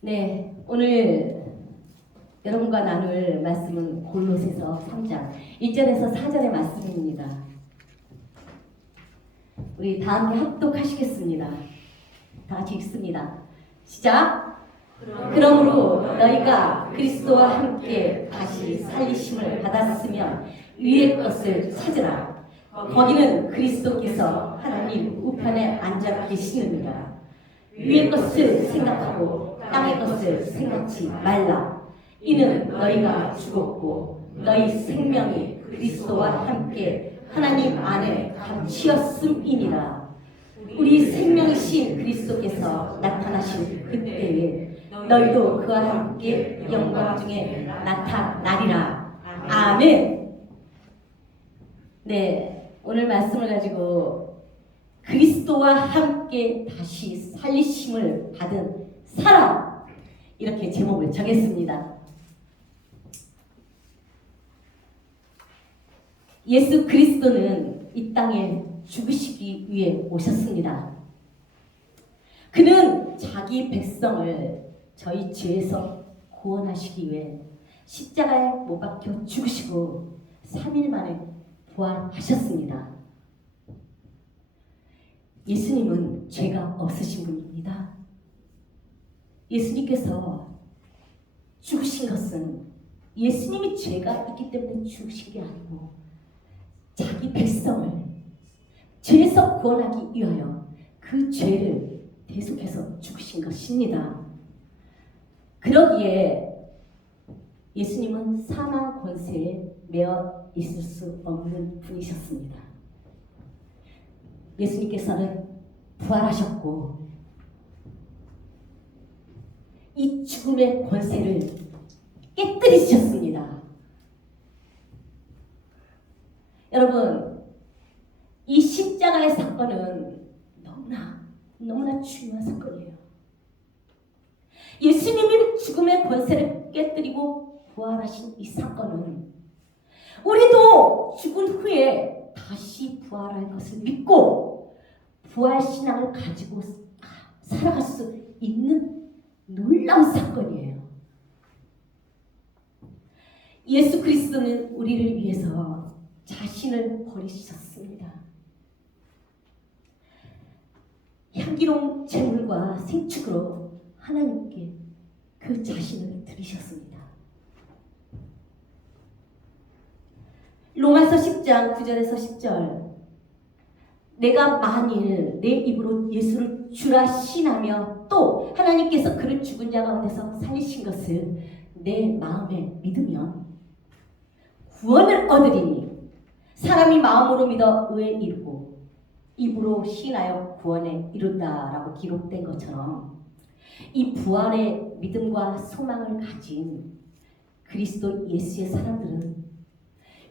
네, 오늘 여러분과 나눌 말씀은 골로새서 3장 1절에서 4절의 말씀입니다. 우리 다 함께 합독하시겠습니다. 다 같이 읽습니다. 시작! 그러므로 너희가 그리스도와 함께 다시 살리심을 받았으면 위의 것을 찾으라. 거기는 그리스도께서 하나님 우편에 앉아 계시느니라. 위의 것을 생각하고 땅의 것을 생각지 말라. 이는 너희가 죽었고 너희 생명이 그리스도와 함께 하나님 안에 감추었음이니라. 우리 생명이신 그리스도께서 나타나신 그때에 너희도 그와 함께 영광 중에 나타나리라. 아멘. 네, 오늘 말씀을 가지고 그리스도와 함께 다시 살리심을 받은 사람, 이렇게 제목을 정했습니다. 예수 그리스도는 이 땅에 죽으시기 위해 오셨습니다. 그는 자기 백성을 저희 죄에서 구원하시기 위해 십자가에 못 박혀 죽으시고 3일 만에 부활하셨습니다. 예수님은 죄가 없으신 분입니다. 예수님께서 죽으신 것은 예수님이 죄가 있기 때문에 죽으신 게 아니고 자기 백성을 죄에서 구원하기 위하여 그 죄를 대속해서 죽으신 것입니다. 그러기에 예수님은 사망 권세에 매어 있을 수 없는 분이셨습니다. 예수님께서는 부활하셨고 이 죽음의 권세를 깨뜨리셨습니다. 여러분, 이 십자가의 사건은 너무나 중요한 사건이에요. 예수님이 죽음의 권세를 깨뜨리고 부활하신 이 사건은 우리도 죽은 후에 다시 부활할 것을 믿고 부활신앙을 가지고 살아갈 수 있는 놀라운 사건이에요. 예수 그리스도는 우리를 위해서 자신을 버리셨습니다. 향기로운 제물과 생축으로 하나님께 그 자신을 드리셨습니다. 로마서 10장 9절에서 10절, 내가 만일 내 입으로 예수를 주라 신하며 또 하나님께서 그를 죽은 자 가운데서 살리신 것을 내 마음에 믿으면 구원을 얻으리니 사람이 마음으로 믿어 의에 이르고 입으로 신하여 구원에 이른다라고 기록된 것처럼 이 부활의 믿음과 소망을 가진 그리스도 예수의 사람들은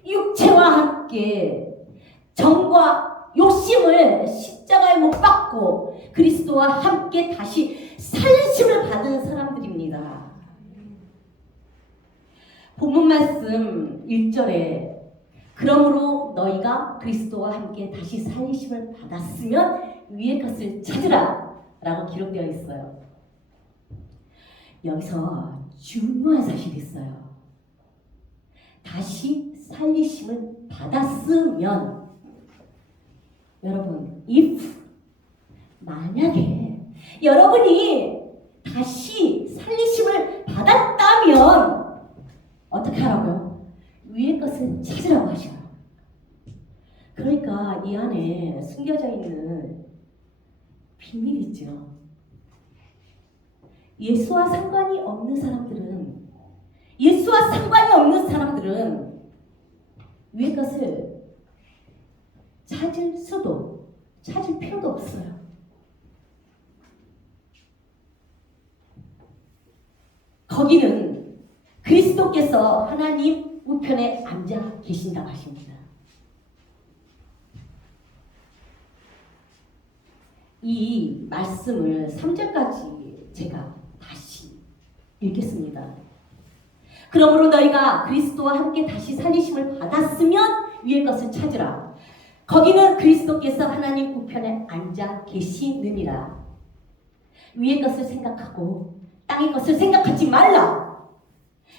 육체와 함께 정과 욕심을 십자가에 못 박고 그리스도와 함께 다시 살리심을 받은 사람들입니다. 본문 말씀 1절에 그러므로 너희가 그리스도와 함께 다시 살리심을 받았으면 위의 것을 찾으라 라고 기록되어 있어요. 여기서 중요한 사실이 있어요. 다시 살리심을 받았으면, 여러분, 만약에 여러분이 다시 살리심을 받았다면 어떻게 하라고요? 위의 것을 찾으라고 하셔요. 그러니까 이 안에 숨겨져 있는 비밀이 있죠. 예수와 상관이 없는 사람들은 위의 것을 찾을 필요도 없어요. 거기는 그리스도께서 하나님 우편에 앉아 계신다고 하십니다. 이 말씀을 3절까지 제가 다시 읽겠습니다. 그러므로 너희가 그리스도와 함께 다시 살리심을 받았으면 위의 것을 찾으라. 거기는 그리스도께서 하나님 우편에 앉아 계시느니라. 위의 것을 생각하고 땅의 것을 생각하지 말라.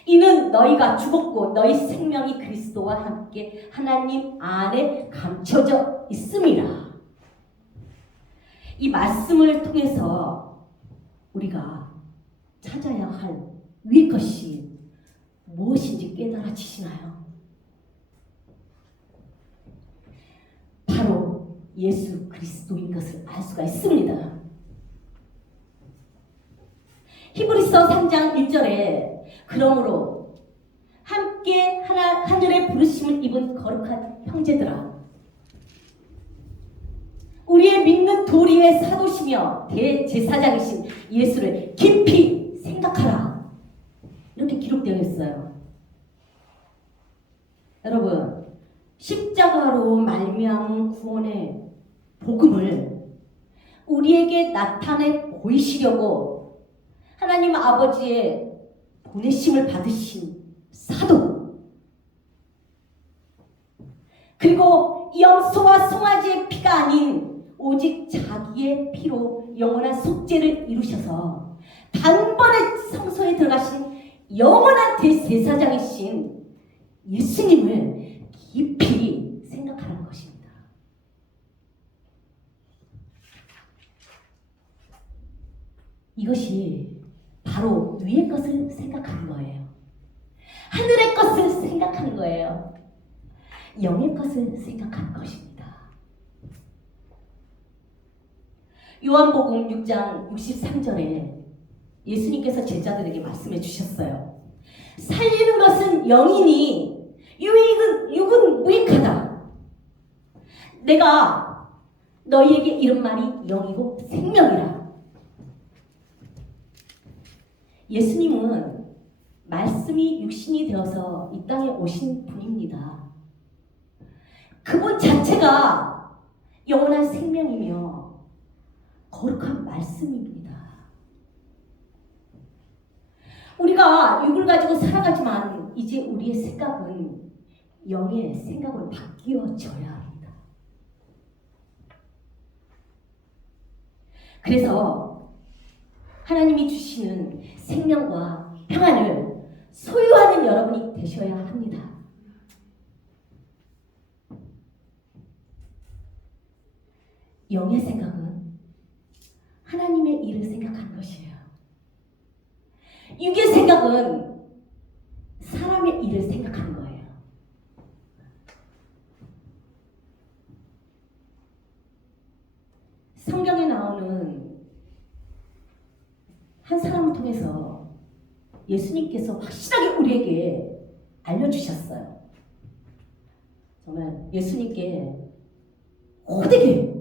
이는 너희가 죽었고 너희 생명이 그리스도와 함께 하나님 안에 감춰져 있음이라. 이 말씀을 통해서 우리가 찾아야 할 위의 것이 무엇인지 깨달아지시나요? 바로 예수 그리스도인 것을 알 수가 있습니다. 히브리서 3장 1절에 그러므로 함께 하늘의 부르심을 입은 거룩한 형제들아, 우리의 믿는 도리의 사도시며 대제사장이신 예수를 깊이 생각하라. 이렇게 기록되어 있어요. 여러분, 십자가로 말미암은 구원의 복음을 우리에게 나타내 보이시려고 하나님 아버지의 보내심을 받으신 사도, 그리고 염소와 송아지의 피가 아닌 오직 자기의 피로 영원한 속죄를 이루셔서 단번에 성소에 들어가신 영원한 대제사장이신 예수님을 깊이 생각하는 것입니다. 이것이 바로 위의 것을 생각하는 거예요. 하늘의 것을 생각하는 거예요. 영의 것을 생각하는 것입니다. 요한복음 6장 63절에 예수님께서 제자들에게 말씀해 주셨어요. 살리는 것은 영이니 육은 무익하다. 내가 너희에게 이런 말이 영이고 생명이라. 예수님은 말씀이 육신이 되어서 이 땅에 오신 분입니다. 그분 자체가 영원한 생명이며 거룩한 말씀입니다. 우리가 육을 가지고 살아가지만 이제 우리의 생각은 영의 생각으로 바뀌어져야 합니다. 그래서 하나님이 주시는 생명과 평안을 소유하는 여러분이 되셔야 합니다. 영의 생각은 하나님의 일을 생각하는 것이에요. 육의 생각은 사람의 일을 생각하는 거예요. 성경에 나오는 한 사람을 통해서 예수님께서 확실하게 우리에게 알려주셨어요. 정말 예수님께 호되게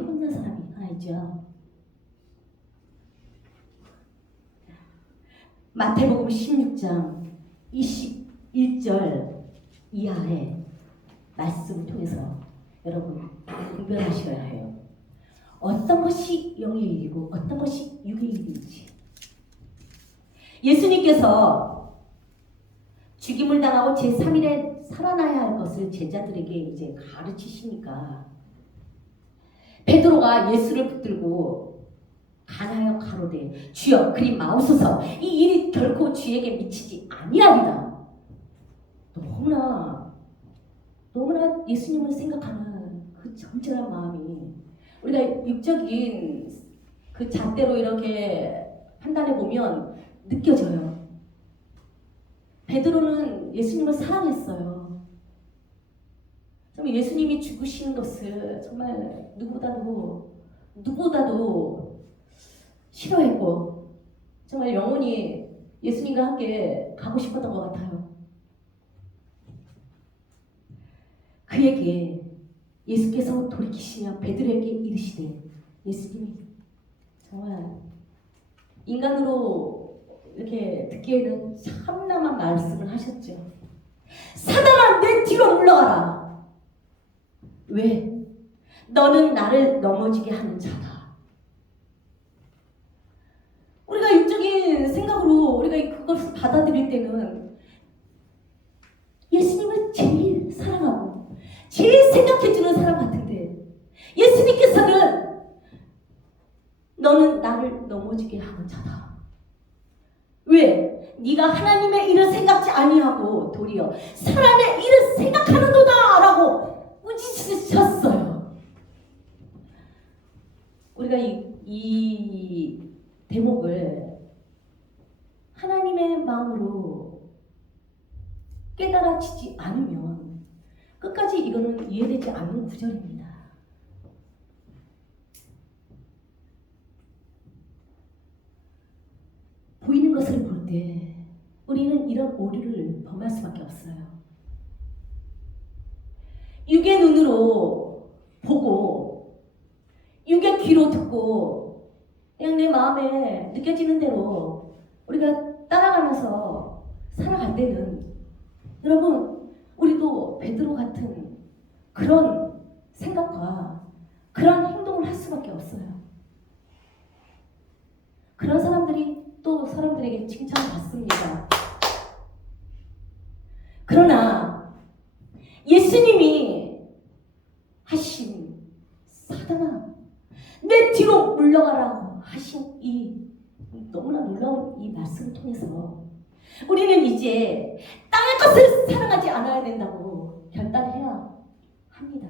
혼난 사람이 하나 있죠. 마태복음 16장 21절 이하의 말씀을 통해서 여러분 분별하셔야 해요. 어떤 것이 영의 일이고 어떤 것이 육의 일인지. 예수님께서 죽임을 당하고 제3일에 살아나야 할 것을 제자들에게 이제 가르치시니까 베드로가 예수를 붙들고 간하여 가로되 주여 그리 마옵소서, 이 일이 결코 주에게 미치지 아니하리라. 너무나 예수님을 생각하는 그 정직한 마음이 우리가 육적인 그 잣대로 이렇게 판단해 보면 느껴져요. 베드로는 예수님을 사랑했어요. 정말 예수님이 죽으시는 것을 정말 누구보다도 싫어했고 정말 영원히 예수님과 함께 가고 싶었던 것 같아요. 그에게 예수께서 돌이키시며 베드로에게 이르시되, 예수님이 정말 인간으로 이렇게 듣기에는 참남한 말씀을 하셨죠. 사단아, 내 뒤로 물러가라. 왜? 너는 나를 넘어지게 하는 자다. 우리가 육적인 생각으로 우리가 그것을 받아들일 때는 예수님을 제일 사랑하고 제일 생각해주는 사람 같은데, 예수님께서는 너는 나를 넘어지게 하는 자다. 왜? 네가 하나님의 일을 생각지 아니하고 도리어 사람의 일을 생각하는도다 라고 꾸짖으셨어요. 우리가 이 대목을 하나님의 마음으로 깨달아지지 않으면 끝까지 이거는 이해되지 않는 구절입니다. 보이는 것을 볼 때 우리는 이런 오류를 범할 수밖에 없어요. 육의 눈으로 보고 육의 귀로 듣고 그냥 내 마음에 느껴지는 대로 우리가 따라가면서 살아갈 때는 여러분 우리도 베드로 같은 그런 생각과 그런 행동을 할 수밖에 없어요. 그런 사람들이 또 사람들에게 칭찬받습니다. 그러나 예수님이 하신 사단아 내 뒤로 물러가라고 하신 이 너무나 놀라운 이 말씀을 통해서 우리는 이제 땅의 것을 사랑하지 않아야 된다고 결단해야 합니다.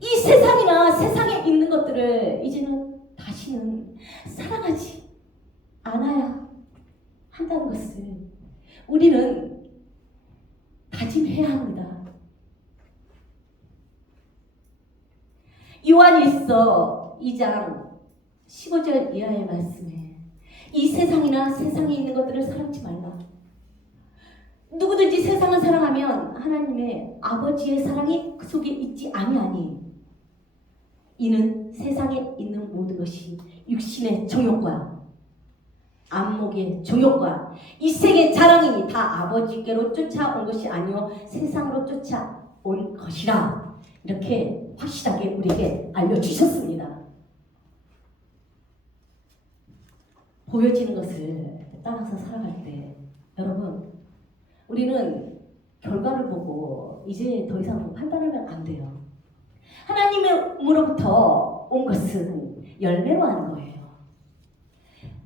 이 세상이나 세상에 있는 것들을 이제는 다시는 사랑하지 않아야 한다는 것을 우리는 다짐해야 합니다. 요한일서 2장 15절 이하의 말씀에 이 세상이나 세상에 있는 것들을 사랑지 말라. 누구든지 세상을 사랑하면 하나님의 아버지의 사랑이 그 속에 있지 아니하니 이는 세상에 있는 모든 것이 육신의 정욕과 안목의 정욕과 이 세계의 자랑이니 다 아버지께로 쫓아온 것이 아니요 세상으로 쫓아온 것이라 이렇게 확실하게 우리에게 알려주셨습니다. 보여지는 것을 따라서 살아갈 때 여러분 우리는 결과를 보고 이제 더 이상 판단하면 안 돼요. 하나님으로부터 온 것은 열매로 하는 거예요.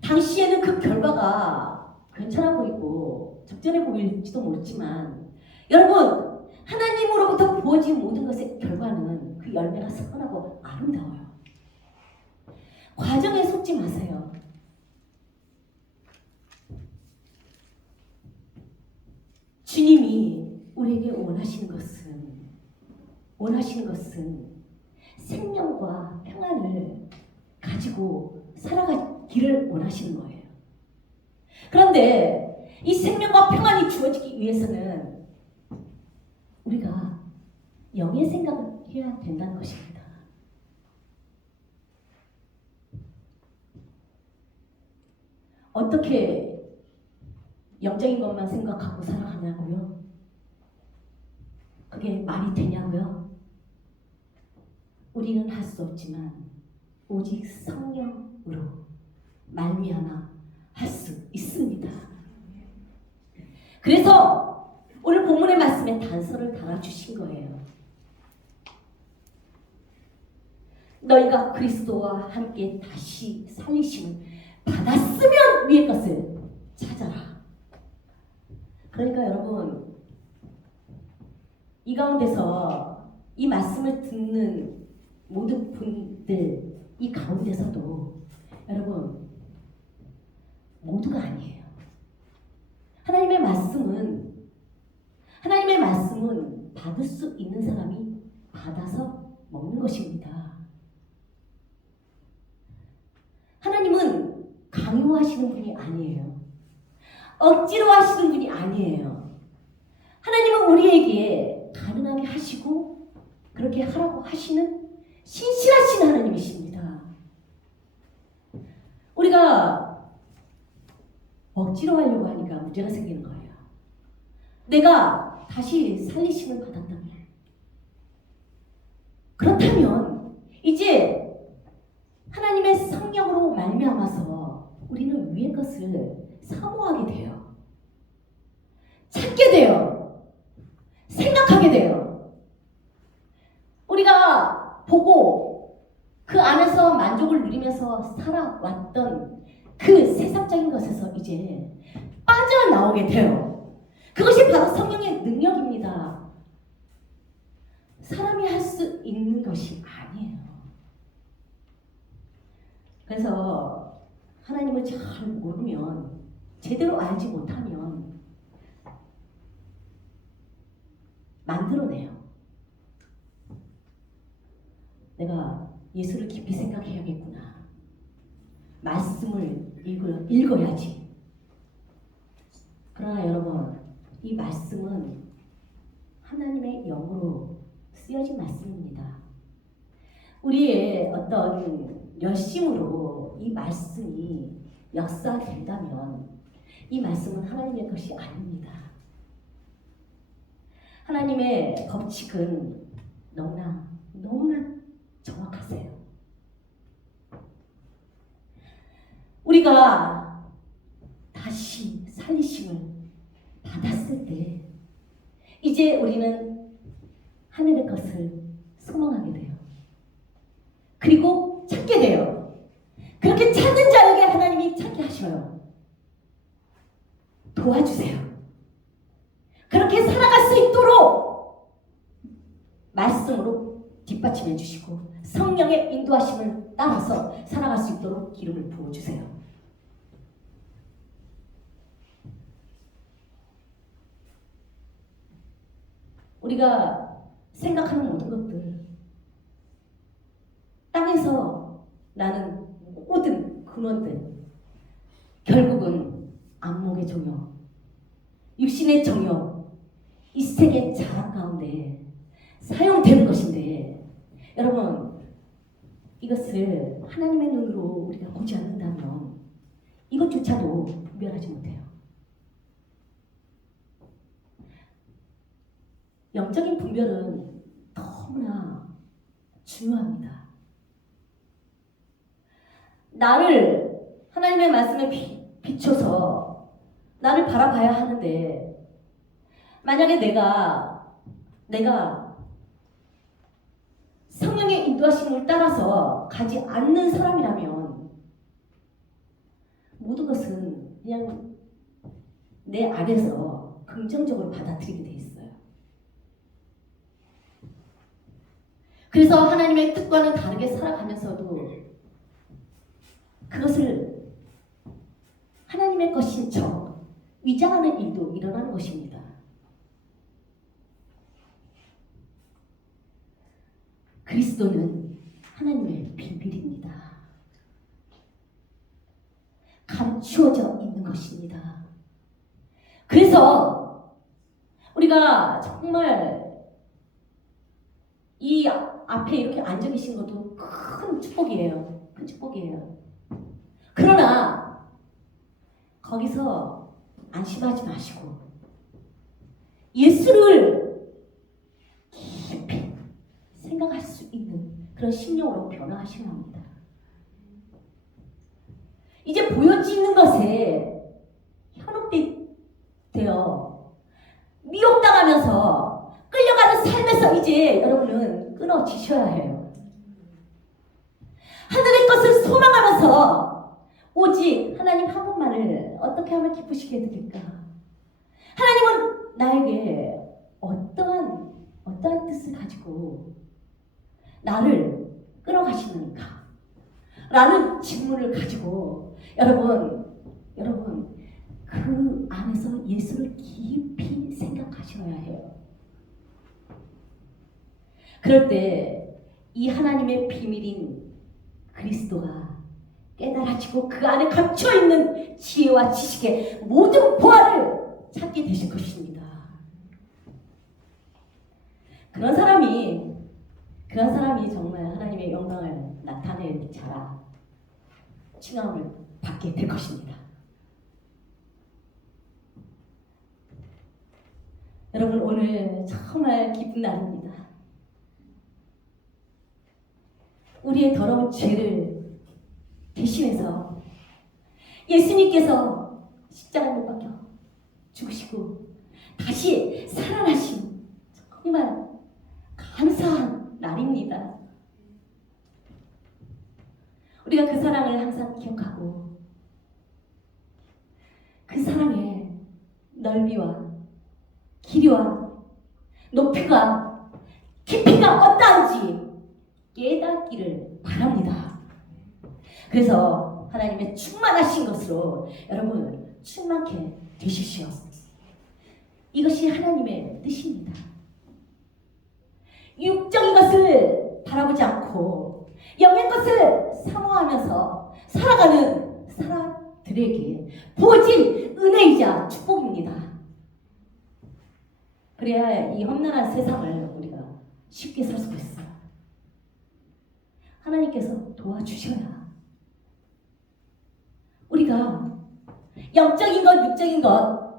당시에는 그 결과가 괜찮아 보이고 적절해 보일지도 모르지만 여러분 하나님으로부터 부어진 모든 것의 결과는 그 열매가 선하고 아름다워요. 과정에 속지 마세요. 주님이 우리에게 원하시는 것은 생명과 평안을 가지고 살아가기를 원하시는 거예요. 그런데 이 생명과 평안이 주어지기 위해서는 우리가 영의 생각을 해야 된다는 것입니다. 어떻게 영적인 것만 생각하고 살아가냐고요? 그게 말이 되냐고요? 우리는 할 수 없지만 오직 성령으로 말미암아 할 수 있습니다. 그래서 오늘 본문의 말씀에 단서를 달아주신 거예요. 너희가 그리스도와 함께 다시 살리심을 받았으면 위의 것을 찾아라. 그러니까 여러분 이 가운데서 이 말씀을 듣는 모든 분들 이 가운데서도 여러분 모두가 아니에요. 하나님의 말씀은 받을 수 있는 사람이 받아서 먹는 것입니다. 하나님은 강요하시는 분이 아니에요. 억지로 하시는 분이 아니에요. 하나님은 우리에게 가능하게 하시고 그렇게 하라고 하시는 신실하신 하나님이십니다. 우리가 억지로 하려고 하니까 문제가 생기는 거예요. 내가 다시 살리심을 받았다면 그렇다면 이제 하나님의 성령으로 말미암아서 우리는 위의 것을 사모하게 돼요. 찾게 돼요. 생각하게 돼요. 우리가 보고 그 안에서 만족을 누리면서 살아왔던 그 세상적인 것에서 이제 빠져나오게 돼요. 그것이 바로 성령의 능력입니다. 사람이 할 수 있는 것이 아니에요. 그래서 하나님을 잘 모르면, 제대로 알지 못하면 만들어내요. 내가 예수를 깊이 생각해야겠구나. 말씀을 읽어야지. 그러나 여러분, 이 말씀은 하나님의 영으로 쓰여진 말씀입니다. 우리의 어떤 열심으로 이 말씀이 역사된다면 이 말씀은 하나님의 것이 아닙니다. 하나님의 법칙은 너무나 정확하세요. 우리가 다시 살리심을 받았을 때 이제 우리는 하늘의 것을 소망하게 돼요. 그리고 찾게 돼요. 그렇게 찾는 자에게 하나님이 찾게 하셔요. 도와주세요. 그렇게 살아갈 수 있도록 말씀으로 뒷받침해 주시고 성령의 인도하심을 따라서 살아갈 수 있도록 기름을 부어주세요. 우리가 생각하는 모든 것들, 땅에서 나는 모든 근원들, 결국은 안목의 정욕, 육신의 정욕, 이 세계 자랑 가운데 사용되는 것인데, 여러분, 이것을 하나님의 눈으로 우리가 보지 않는다면 이것조차도 분별하지 못해요. 영적인 분별은 너무나 중요합니다. 나를 하나님의 말씀에 비춰서 나를 바라봐야 하는데, 만약에 내가 성령의 인도하심을 따라서 가지 않는 사람이라면 모든 것은 그냥 내 안에서 긍정적으로 받아들이게 돼 있어요. 그래서 하나님의 뜻과는 다르게 살아가면서도 그것을 하나님의 것인 척 위장하는 일도 일어나는 것입니다. 그리스도는 하나님의 비밀입니다. 감추어져 있는 것입니다. 그래서 우리가 정말 이 앞에 이렇게 앉아 계신 것도 큰 축복이에요. 큰 축복이에요. 그러나 거기서 안심하지 마시고 예수를 깊이 생각할 수 있는 그런 심령으로 변화하시기 합니다. 이제 보여지는 것에 현혹되어 미혹당하면서 끌려가는 삶에서 이제 여러분은 끊어지셔야 해요. 하늘의 것을 소망하면서 오직 하나님 한 분만을 어떻게 하면 기쁘시게 해드릴까? 하나님은 나에게 어떠한 뜻을 가지고 나를 끌어가시는가? 라는 질문을 가지고 여러분 그 안에서 예수를 깊이 생각하셔야 해요. 그럴 때 이 하나님의 비밀인 그리스도가 깨달아지고 그 안에 감춰있는 지혜와 지식의 모든 보화를 찾게 되실 것입니다. 그런 사람이 정말 하나님의 영광을 나타낼 자라 칭함을 받게 될 것입니다. 여러분, 오늘 정말 기쁜 날입니다. 우리의 더러운 죄를 대신해서 예수님께서 십자가에 못 박혀 죽으시고 다시 살아나신 정말 감사한 날입니다. 우리가 그 사랑을 항상 기억하고 넓이와 길이와 높이가 깊이가 어떠한지 깨닫기를 바랍니다. 그래서 하나님의 충만하신 것으로 여러분 충만케 되십시오. 이것이 하나님의 뜻입니다. 육적인 것을 바라보지 않고 영의 것을 사모하면서 살아가는 사람들에게 부어진 은혜이자 축복입니다. 그래야 이 험난한 세상을 우리가 쉽게 살 수가 있어요. 하나님께서 도와주셔야 우리가 영적인 것, 육적인 것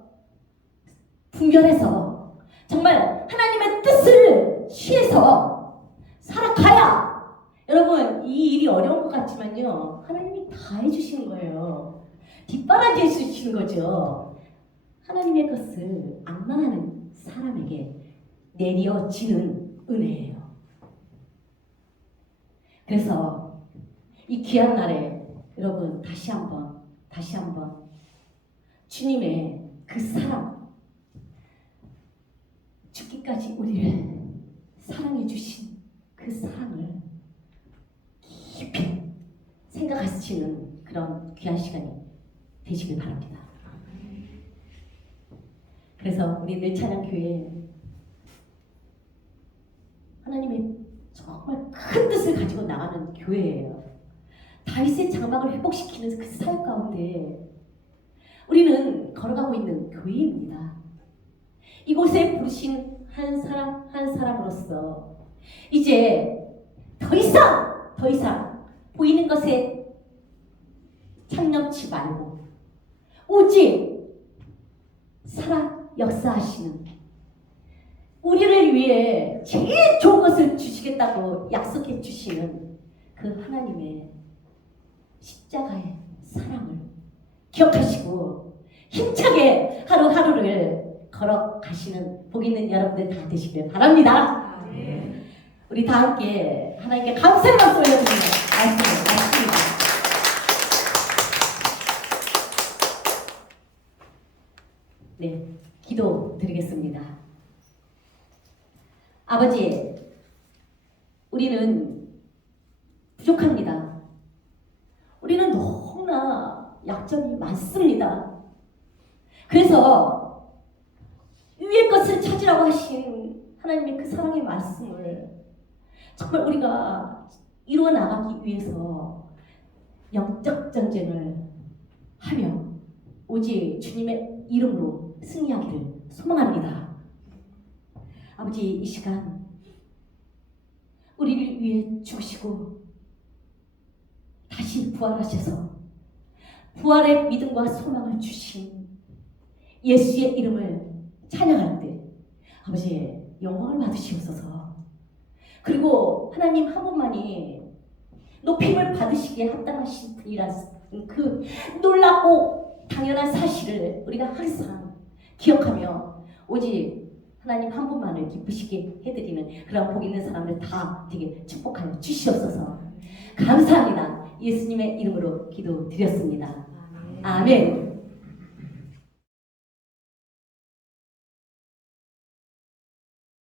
분별해서 정말 하나님의 뜻을 취해서 살아가야 여러분 이 일이 어려운 것 같지만요 하나님이 다 해주시는 거예요. 뒷바라지 해주시는 거죠. 하나님의 것을 앙망하는 사람에게 내려지는 은혜예요. 그래서 이 귀한 날에 여러분 다시 한번 주님의 그 사랑, 죽기까지 우리를 사랑해 주신 그 사랑을 깊이 생각하시는 그런 귀한 시간이 되시길 바랍니다. 그래서 우리 늘찬양교회 하나님의 정말 큰 뜻을 가지고 나가는 교회예요. 다윗의 장막을 회복시키는 그 사역 가운데 우리는 걸어가고 있는 교회입니다. 이곳에 부르신 한 사람 한 사람으로서 이제 더 이상 보이는 것에 창념치 말고 오직 살아 역사하시는 우리를 위해 제일 좋은 것을 주시겠다고 약속해 주시는 그 하나님의 십자가의 사랑을 기억하시고 힘차게 하루하루를 걸어가시는 복 있는 여러분들 다 되시길 바랍니다. 우리 다 함께 하나님께 감사의 박수 올려드리며 말씀을 마칩니다. 네, 기도 드리겠습니다. 아버지, 우리는 부족합니다. 우리는 너무나 약점이 많습니다. 그래서 위의 것을 찾으라고 하신 하나님의 그 사랑의 말씀을 정말 우리가 이루어 나가기 위해서 영적 전쟁을 하며 오직 주님의 이름으로 승리하기를 소망합니다. 아버지, 이 시간 우리를 위해 죽으시고 다시 부활하셔서 부활의 믿음과 소망을 주신 예수의 이름을 찬양할 때 아버지 영광을 받으시옵소서. 그리고 하나님 한 분만이 높임을 받으시기에 합당하신 분이라는 그 놀랍고 당연한 사실을 우리가 항상 기억하며 오직 하나님 한 분만을 기쁘시게 해드리는 그런 복 있는 사람들 다 되게 축복하여 주시옵소서. 감사합니다. 예수님의 이름으로 기도드렸습니다. 아멘.